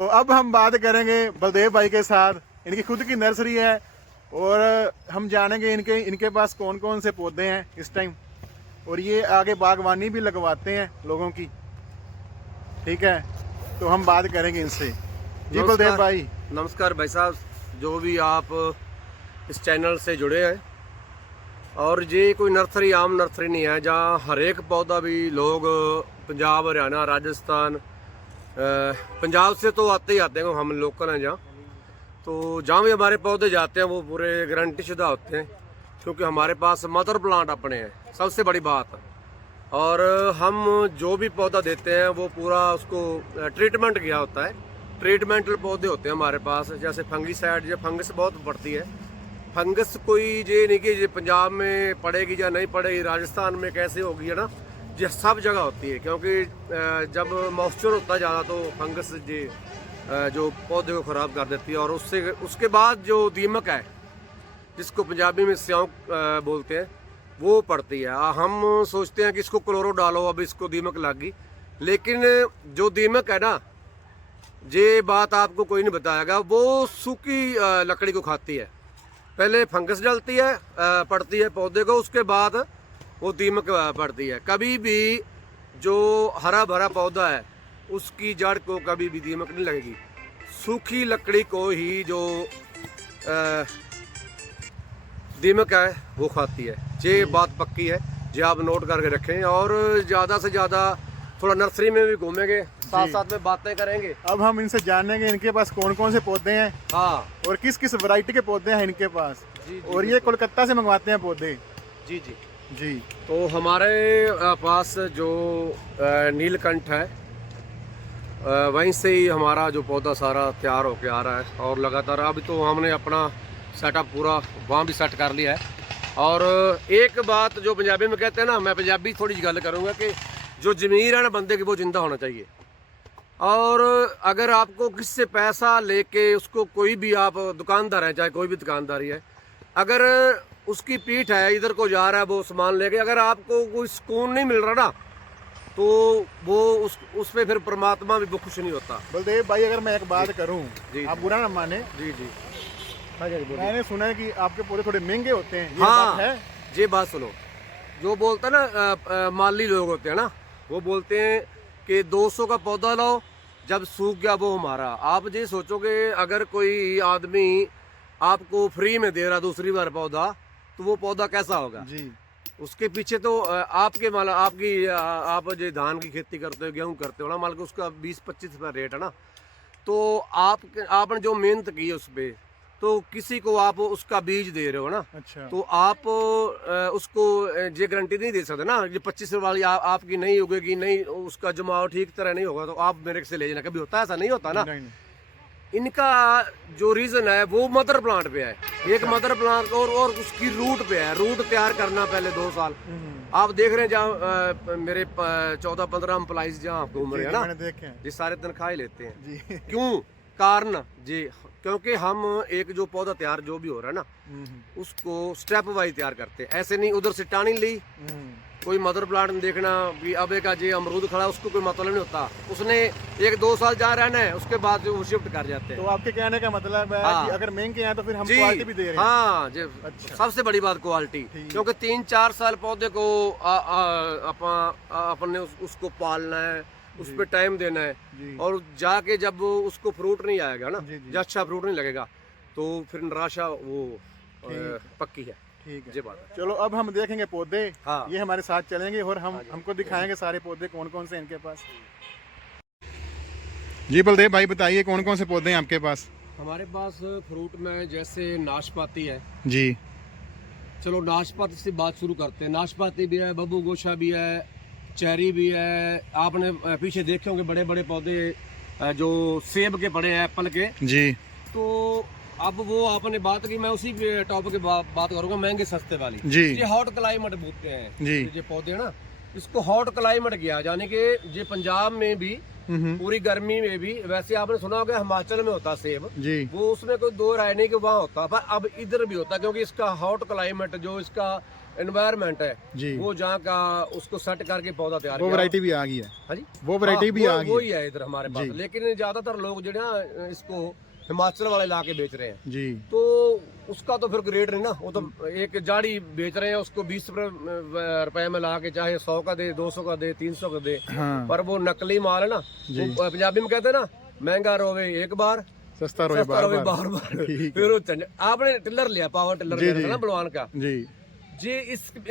तो अब हम बात करेंगे बलदेव भाई के साथ। इनकी खुद की नर्सरी है और हम जानेंगे इनके पास कौन कौन से पौधे हैं इस टाइम, और ये आगे बागवानी भी लगवाते हैं लोगों की। ठीक है, तो हम बात करेंगे इनसे। जी बलदेव भाई। नमस्कार भाई साहब, जो भी आप इस चैनल से जुड़े हैं। और ये कोई नर्सरी आम नर्सरी नहीं है, जहाँ हर एक पौधा भी लोग पंजाब, हरियाणा, राजस्थान, पंजाब से तो आते ही आते हैं, हम लोकल हैं जहाँ। तो जहाँ भी हमारे पौधे जाते हैं वो पूरे गारंटी शुदा होते हैं, क्योंकि हमारे पास मदर प्लांट अपने हैं, सबसे बड़ी बात। और हम जो भी पौधा देते हैं वो पूरा उसको ट्रीटमेंट किया होता है। ट्रीटमेंटल पौधे होते हैं हमारे पास, जैसे फंगीसाइड, या फंगस बहुत पड़ती है। फंगस कोई ये नहीं कि ये पंजाब में पड़ेगी या नहीं पड़ेगी, राजस्थान में कैसे होगी, है ना, ये सब जगह होती है। क्योंकि जब मॉइस्चर होता है ज़्यादा तो फंगस ये जो पौधे को ख़राब कर देती है। और उसके बाद जो दीमक है, जिसको पंजाबी में स्याऊ बोलते हैं, वो पड़ती है। हम सोचते हैं कि इसको क्लोरो डालो, अब इसको दीमक लग गई, लेकिन जो दीमक है ना, ये बात आपको कोई नहीं बताएगा, वो सूखी लकड़ी को खाती है। पहले फंगस डलती है, पड़ती है पौधे को, उसके बाद वो दीमक पड़ती है। कभी भी जो हरा भरा पौधा है उसकी जड़ को कभी भी दीमक नहीं लगेगी, सूखी लकड़ी को ही जो दीमक है वो खाती है। ये बात पक्की है, जो आप नोट करके रखें। और ज़्यादा से ज़्यादा थोड़ा नर्सरी में भी घूमेंगे, साथ साथ में बातें करेंगे। अब हम इनसे जानेंगे इनके पास कौन कौन से पौधे हैं, हाँ, और किस किस वैरायटी के पौधे हैं इनके पास। जी, और ये कोलकाता से मंगवाते हैं पौधे। जी जी जी। तो हमारे पास जो नीलकंठ है, वहीं से ही हमारा जो पौधा सारा तैयार होके आ रहा है। और लगातार अभी तो हमने अपना सेटअप पूरा वहाँ भी सेट कर लिया है। और एक बात जो पंजाबी में कहते हैं ना, मैं पंजाबी थोड़ी सी गल करूँगा कि जो ज़मीर है ना बंदे की, वो जिंदा होना चाहिए। और अगर आपको किसी से पैसा लेके उसको, कोई भी आप दुकानदार है, चाहे कोई भी दुकानदारी है, अगर उसकी पीठ है इधर को जा रहा है वो सामान लेके, अगर आपको कोई सुकून नहीं मिल रहा ना, तो वो उस पे फिर परमात्मा भी खुश नहीं होता। बलदेव भाई, अगर मैं एक बात करूं, आप बुरा ना माने। जी जी, मैंने सुना है कि आपके पौधे थोड़े महंगे होते हैं, ये हाँ बात है? ये बात सुनो। जो बोलता है ना, माली लोग होते हैं ना, वो बोलते हैं कि 200 का पौधा लाओ, जब सूख गया वो हमारा। आप ये सोचोगे, अगर कोई आदमी आपको फ्री में दे रहा दूसरी बार पौधा, तो वो पौधा कैसा होगा जी। उसके पीछे तो आपके माल, आप जो धान की खेती करते हो, गेहूं करते हो ना, मान लो उसका 20-25 रुपये रेट है ना, तो आपने जो मेहनत की है उस पर, तो किसी को आप उसका बीज दे रहे हो ना। अच्छा। तो आप उसको ये गारंटी नहीं दे सकते ना, ये 25 वाली आपकी नहीं उगेगी, नहीं उसका जमाव ठीक तरह नहीं होगा, तो आप मेरे से ले जाना। कभी होता है ऐसा? नहीं होता ना। नहीं। इनका जो रीजन है वो मदर प्लांट पे है। एक मदर प्लांट और उसकी रूट पे है। रूट तैयार करना पहले 2 साल। आप देख रहे हैं जहाँ मेरे 14-15 एम्प्लॉइज जहाँ घूम रहे हैं ना, जी सारे तनख्वाह लेते हैं जी। क्यों? कारण जी, क्योंकि हम एक जो पौधा तैयार जो भी हो रहा है ना, उसको स्टेप वाइज तैयार करते हैं। ऐसे नहीं उधर से टानी ली, कोई मदर प्लांट में देखना कि अब एक जे अमरूद खड़ा, उसको कोई मतलब नहीं होता, उसने 1-2 साल जा रहना है, उसके बाद वो शिफ्ट कर जाते हैं। तो आपके कहने का मतलब है कि अगर महंगे हैं तो फिर हम क्वालिटी भी दे रहे हैं। हाँ जी। अच्छा। सबसे बड़ी बात क्वालिटी, क्योंकि 3-4 साल पौधे को अपने उसको पालना है, उस पर टाइम देना है, और जाके जब उसको फ्रूट नहीं आएगा ना, जब अच्छा फ्रूट नहीं लगेगा, तो फिर निराशा वो पक्की है। ठीक है, बात है। चलो अब हम देखेंगे पौधे। हाँ। ये हमारे साथ चलेंगे और हमको दिखाएंगे सारे पौधे कौन कौन से इनके पास। जी बलदेव भाई, बताइए कौन कौन से पौधे हैं आपके पास? हमारे पास फ्रूट में जैसे नाशपाती है जी। चलो नाशपाती से बात शुरू करते हैं। नाशपाती भी है, बबू गोशा भी है, चेरी भी है। आपने पीछे देखे होंगे बड़े बड़े पौधे जो सेब के पड़े हैं, एप्पल के जी। तो अब वो आपने बात की, मैं उसी टॉपिक की बात करूंगा, महंगे सस्ते वाली जी। ये हॉट क्लाइमेट बोलते हैं जी। ये पौधे ना, इसको हॉट क्लाइमेट किया, यानी कि ये पंजाब में भी पूरी गर्मी में भी, वैसे आपने सुना होगा हिमाचल में होता सेब जी, वो उसमें कोई दो राय नहीं कि वहाँ होता, पर अब इधर भी होता, क्योंकि इसका हॉट क्लाइमेट जो इसका एनवायरमेंट है जी। वो जहाँ का उसको सेट करके पौधा तैयार वो किया। वैरायटी भी आ गई है। हाँ जी, वो वैरायटी भी आ गई वही है इधर हमारे पास। जी। लेकिन ज्यादातर लोग जो है ना इसको हिमाचल वाले इलाके बेच रहे हैं, जी। तो उसका तो फिर रेट नहीं ना, वो तो एक जाड़ी बेच रहे हैं उसको 20 रुपए में ला के, चाहे 100 का दे, 200 का दे, 300 का दे, हाँ पर वो नकली माल है ना। जी। वो पंजाबी में कहते हैं ना, महंगा रोवे एक बार, सस्ता रोए बार बार। बार। ठीक फिर वो आपने टिलर लिया, पावर टिलर जी, लिया जी। ना बलवान का जी। जी।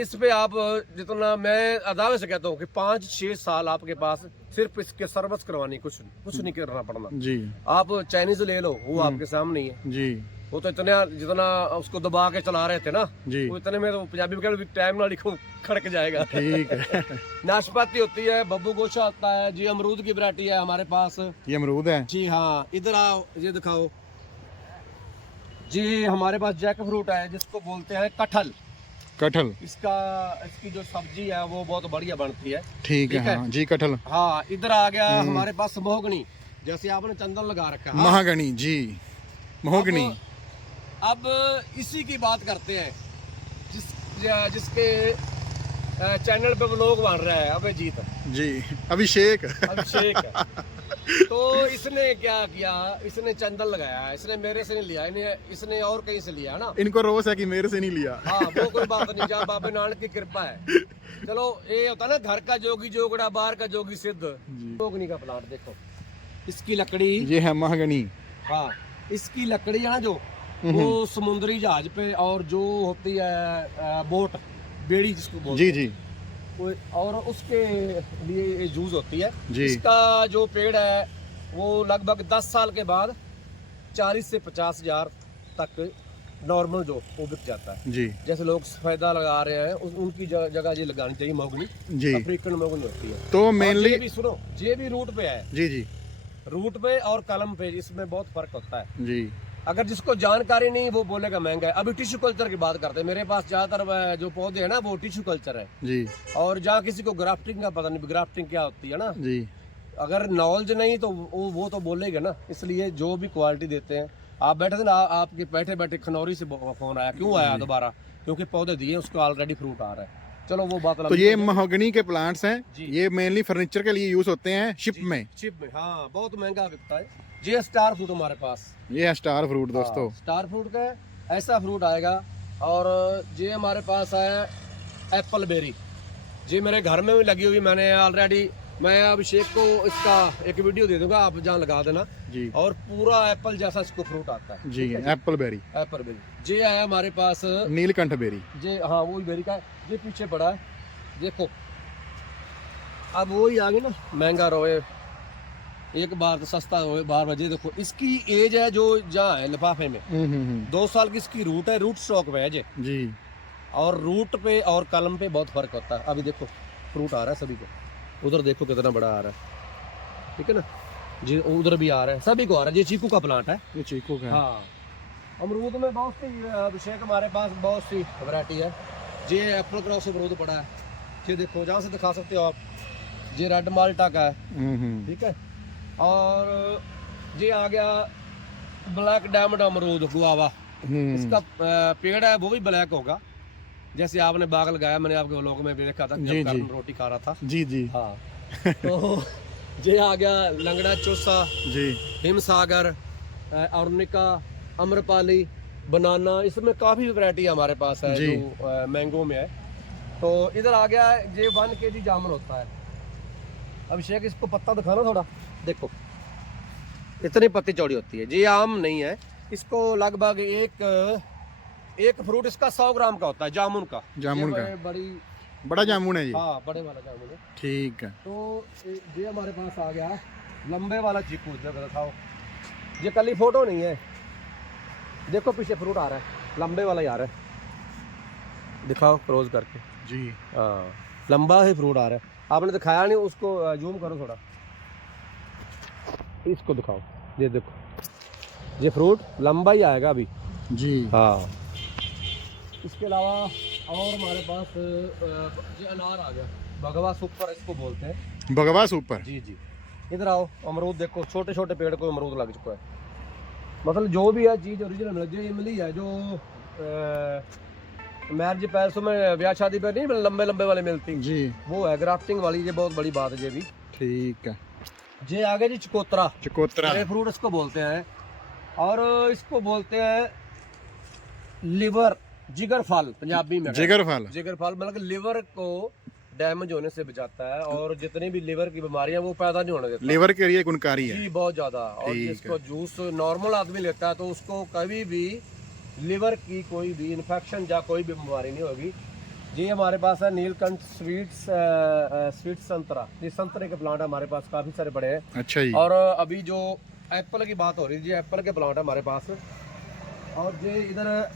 इस पे आप जितना, मैं अदावे से कहता हूँ कि 5-6 साल आपके पास सिर्फ इसके सर्विस करवानी, कुछ नहीं करना पड़ना। जी। आप चाइनीज ले लो, वो आपके सामने ही है। जी। वो तो इतना जितना उसको दबा के चला रहे थे ना, जी। वो इतने में तो पंजाबी में टाइम ना लिखो खड़क जाएगा। ठीक है। नाशपाती होती है, बब्बू गोशा होता है जी, अमरूद की वैरायटी है हमारे पास ये अमरूद है जी। हाँ, इधर आओ, ये दिखाओ जी। हमारे पास जैक फ्रूट है जिसको बोलते हैं कटहल। कटहल। इसकी जो सब्जी है वो बहुत बढ़िया बनती है। ठीक है। हाँ जी, कटहल। हाँ, इधर आ गया हमारे पास महोगनी, जैसे आपने चंदन लगा रखा है। महागनी जी, महोगनी। अब इसी की बात करते हैं जिसके चैनल पे व्लॉग बन रहा है अभिजीत जी, अभिषेक। तो इसने क्या किया, इसने चंदन लगाया है, इसने मेरे से नहीं लिया, इसने और कहीं से लिया ना। इनको रोस है कि मेरे से नहीं लिया। हाँ, वो कोई बात नहीं, जहाँ बाबे नानक की कृपा है। चलो, ये होता ना घर का जोगी जोगड़ा, बाहर का जोगी सिद्ध। महोगनी का प्लांट देखो, इसकी लकड़ी, ये है महागनी। हाँ, इसकी लकड़ी है ना जो, वो समुद्री जहाज पे, और जो होती है बोट, बेड़ी जिसको बोलते जी हैं, जी। और उसके लिए यूज होती है जी। इसका जो पेड़ है वो लगभग 10 साल के बाद 40 से 50 हजार तक नॉर्मल जो वो बिक जाता है जी। जैसे लोग सफेदा लगा रहे हैं, उनकी जगह ये लगानी चाहिए महोगनी जी। अफ्रीकन महोगनी होती है। तो और मेनली ये भी सुनो, ये भी रूट पे है। जी जी। रूट पे और कलम पे इसमें बहुत फर्क होता है। जी। अगर जिसको जानकारी नहीं वो बोलेगा महंगा है। अभी टिश्यू कल्चर की बात करते हैं, मेरे पास ज्यादातर जो पौधे हैं ना वो टिश्यू कल्चर है। जी। और जहाँ किसी को ग्राफ्टिंग का पता नहीं, ग्राफ्टिंग क्या होती है ना जी। अगर नॉलेज नहीं तो वो तो बोलेगा ना। इसलिए जो भी क्वालिटी देते हैं, आप बैठे थे ना, आपके बैठे खनौरी से फोन आया, क्यों आया दोबारा? क्योंकि पौधे दिए, उसको ऑलरेडी फ्रूट आ रहा है। चलो वो बात अलग। तो ये महोगनी के प्लांट्स हैं, जी। ये मेनली फर्नीचर के लिए यूज होते हैं शिप में। शिप में, हाँ, बहुत महंगा बिकता है। ये स्टार फ्रूट हमारे पास, ये है स्टार फ्रूट दोस्तों। स्टार फ्रूट का ऐसा फ्रूट आएगा। और ये हमारे पास है एप्पल बेरी, ये मेरे घर में भी लगी हुई, मैंने ऑलरेडी, मैं अभिषेक को इसका एक वीडियो दे दूंगा, आप जहाँ लगा देना जी। और पूरा एप्पल जैसा इसको फ्रूट आता है जी, एप्पल बेरी। एप्पल बेरी ये है हमारे पास। नीलकंठ बेरी। ये, हाँ, वही बेरी का है, ये पीछे पड़ा है देखो। अब वही आ गई ना, महंगा रोए एक बार तो सस्ता रोए बार बजे। देखो इसकी एज है जो जहाँ है लिफाफे में, 2 साल की इसकी रूट है, रूट स्टॉक पे है जी। और रूट पे और कलम पे बहुत फर्क होता है। अभी देखो फ्रूट आ रहा है सभी को, उधर देखो कितना बड़ा आ रहा है, ठीक है ना जी, उधर भी आ रहा है, सभी को आ रहा है। ये चीकू का प्लांट है, ये चीकू का है। हाँ। अमरूद में बहुत सी, अभिषेक हमारे पास बहुत सी वैरायटी है। ये एप्पल क्रॉस अमरूद पड़ा है, ये देखो, जहाँ से दिखा सकते हो आप, ये रेड माल्टा का है, ठीक है। और ये आ गया ब्लैक डायमंड अमरूद गुआवा, इसका पेड़ है वो भी ब्लैक होगा, जैसे आपने बाग लगाया, मैंने आपके व्लॉग में भी देखा था जी, जब जी। रोटी खा रहा था जी जी। हाँ। तो ये आ गया लंगड़ा चूसा जी। हिमसागर, अर्निका, अम्रपाली, बनाना, इसमें काफी वैरायटी हमारे पास है जी। जो मैंगो में है। तो इधर आ गया ये 1 kg जामुन होता है। अभिषेक इसको पत्ता दिखाना थोड़ा, देखो इतनी पत्ती चौड़ी होती है। ये आम नहीं है, इसको लगभग एक फ्रूट इसका 100 ग्राम का होता है, जामुन का। जामुन का बड़ी बड़ा जामुन है ये। हाँ, बड़े वाला जामुन है। ठीक है। तो ये हमारे पास आ गया लंबे वाला चीकू, दिखाओ। ये कली फोटो नहीं है, देखो पीछे फ्रूट आ रहा है, लंबे वाला ही आ रहा है, दिखाओ क्लोज करके जी। हाँ, लंबा ही फ्रूट आ रहा है। आपने दिखाया नहीं, उसको जूम करो थोड़ा, इसको दिखाओ, ये देखो, ये फ्रूट लंबा ही आएगा अभी जी। हाँ। इसके अलावा और हमारे पास ये अनार आ गया, भगवा सुपर इसको बोलते हैं, भगवा सुपर। जी जी। इधर आओ, अमरूद देखो, छोटे छोटे पेड़ को अमरूद लग चुका है। मतलब जो भी है चीज़ ओरिजिनल मिल, जो इमली है, जो मैरिज पैलेसों में ब्याह शादी पे नहीं लंबे लंबे वाले मिलती, जी वो है ग्राफ्टिंग वाली। ये बहुत बड़ी बात है ये भी। ठीक है। ये आगे जी चकोतरा, चकोतरा फ्रूट इसको बोलते हैं, और इसको बोलते हैं लिवर, जिगर फल पंजाबी में। जिगर फल, जिगर फल मतलब लिवर को डैमेज होने से बचाता है, और जितनी भी लिवर की बीमारियां वो पैदा नहीं होने देता। लीवर के लिए गुणकारी है जी बहुत ज्यादा। और ठीक जिसको जूस नॉर्मल आदमी लेता है तो उसको कभी भी लिवर की कोई भी इन्फेक्शन या कोई भी बीमारी नहीं होगी। जी हमारे पास है नीलकंठ स्वीट संतरा। ये संतरे के प्लांट हमारे पास काफी सारे बड़े हैं। अच्छा जी। और अभी जो एप्पल की बात हो रही है, एप्पल के प्लांट है हमारे पास। और ये इधर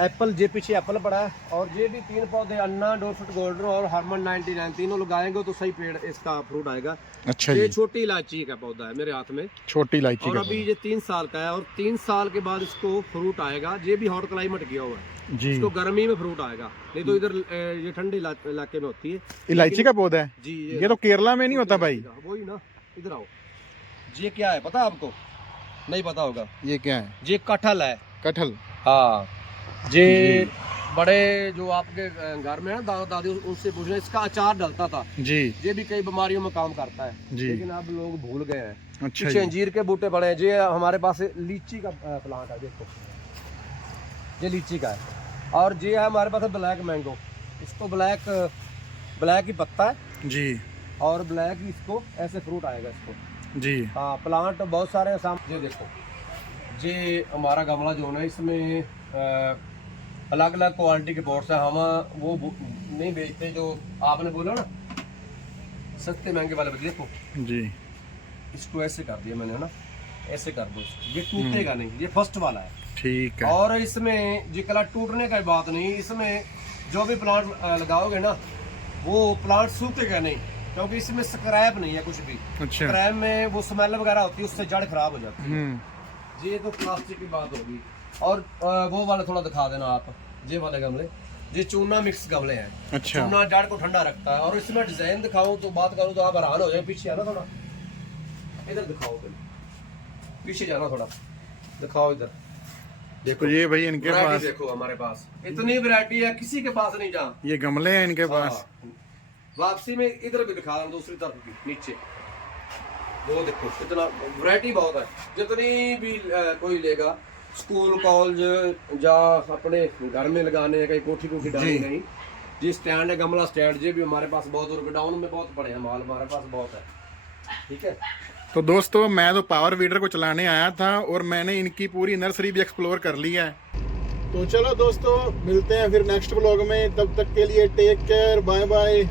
एप्पल, जे पीछे एप्पल पड़ा है। और ये भी 3 पौधे, अन्ना, डोरफिट गोल्डन और हार्मन 99, तीनों लगाएंगे तो सही पेड़ इसका फ्रूट आएगा। अच्छा ये जी। छोटी इलायची का पौधा है मेरे हाथ में, छोटी इलायची और का अभी ये 3 साल का है, और 3 साल के बाद इसको फ्रूट आएगा। ये भी हॉट क्लाइमेट किया हुआ है, जी। इसको गर्मी में फ्रूट आएगा, नहीं तो इधर ये ठंडे इलाके में होती है। इलायची का पौधा है जी ये तो केरला में नहीं होता भाई। वही ना, इधर आओ। ये क्या है पता है आपको? नहीं पता होगा। ये क्या है? ये कटहल है। कटहल। हाँ, ये बड़े जो आपके घर में है दादा दादी, उनसे पूछना, इसका अचार डलता था जी। ये भी कई बीमारियों में काम करता है जी। लेकिन अब लोग भूल गए हैं। अच्छा पीछे जी। अंजीर के बूटे बड़े हैं। ये हमारे पास लीची का प्लांट है, देखो ये लीची का है। और ये है हमारे पास ब्लैक मैंगो, इसको ब्लैक ही पत्ता है जी। और ब्लैक ही इसको ऐसे फ्रूट आएगा इसको। जी। हाँ, प्लांट बहुत सारे हैं सामने। ये देखो, ये हमारा गमला जो है इसमें अलग अलग क्वालिटी के पॉट्स हैं। हम वो नहीं बेचते जो आपने बोला ना सस्ते महंगे वाले। देखो जी। इसको ऐसे कर दिया मैंने, है ना, ऐसे कर दो इसको, ये टूटेगा नहीं। ये फर्स्ट वाला है। ठीक है। और इसमें जी कला टूटने का बात नहीं, इसमें जो भी प्लांट लगाओगे ना वो प्लांट सूखेगा नहीं, क्योंकि इसमें स्क्रैप नहीं है कुछ भी। अच्छा। स्क्रैप में वो स्मेल वगैरह होती है, उससे जड़ खराब हो जाती है। हम्म। ये तो प्लास्टिक की बात होगी। और वो वाला थोड़ा दिखा देना आप, ये वाले गमले, ये चूना मिक्स गमले हैं। अच्छा। चूना जड़ को ठंडा रखता है। और इसमें डिजाइन दिखाऊं तो बात करूं तो आप हैरान हो जाए। पीछे है ना थोड़ा, इधर दिखाओ, पीछे जाना थोड़ा, दिखाओ इधर। देखो ये भाई इनके पास, देखो हमारे पास इतनी वैरायटी है, किसी के पास नहीं। जहाँ ये गमले हैं इनके पास। वापसी में इधर भी दिखा रहा हूं, दूसरी तरफ भी नीचे, वो देखो इतना वैरायटी बहुत है। जितनी भी कोई लेगा, स्कूल कॉलेज या अपने घर में लगाने हैं, कहीं कोठी कोठी डालनी नहीं। जी स्टैंड है, गमला स्टैंड, ये भी हमारे पास बहुत, और गोडाउन में बहुत पड़े हैं, माल हमारे पास बहुत है। ठीक है। तो दोस्तों मैं तो पावर वीडर को चलाने आया था और मैंने इनकी पूरी नर्सरी भी एक्सप्लोर कर ली है। तो चलो दोस्तों, मिलते हैं फिर नेक्स्ट व्लॉग में। तब तक के लिए टेक केयर, बाय बाय।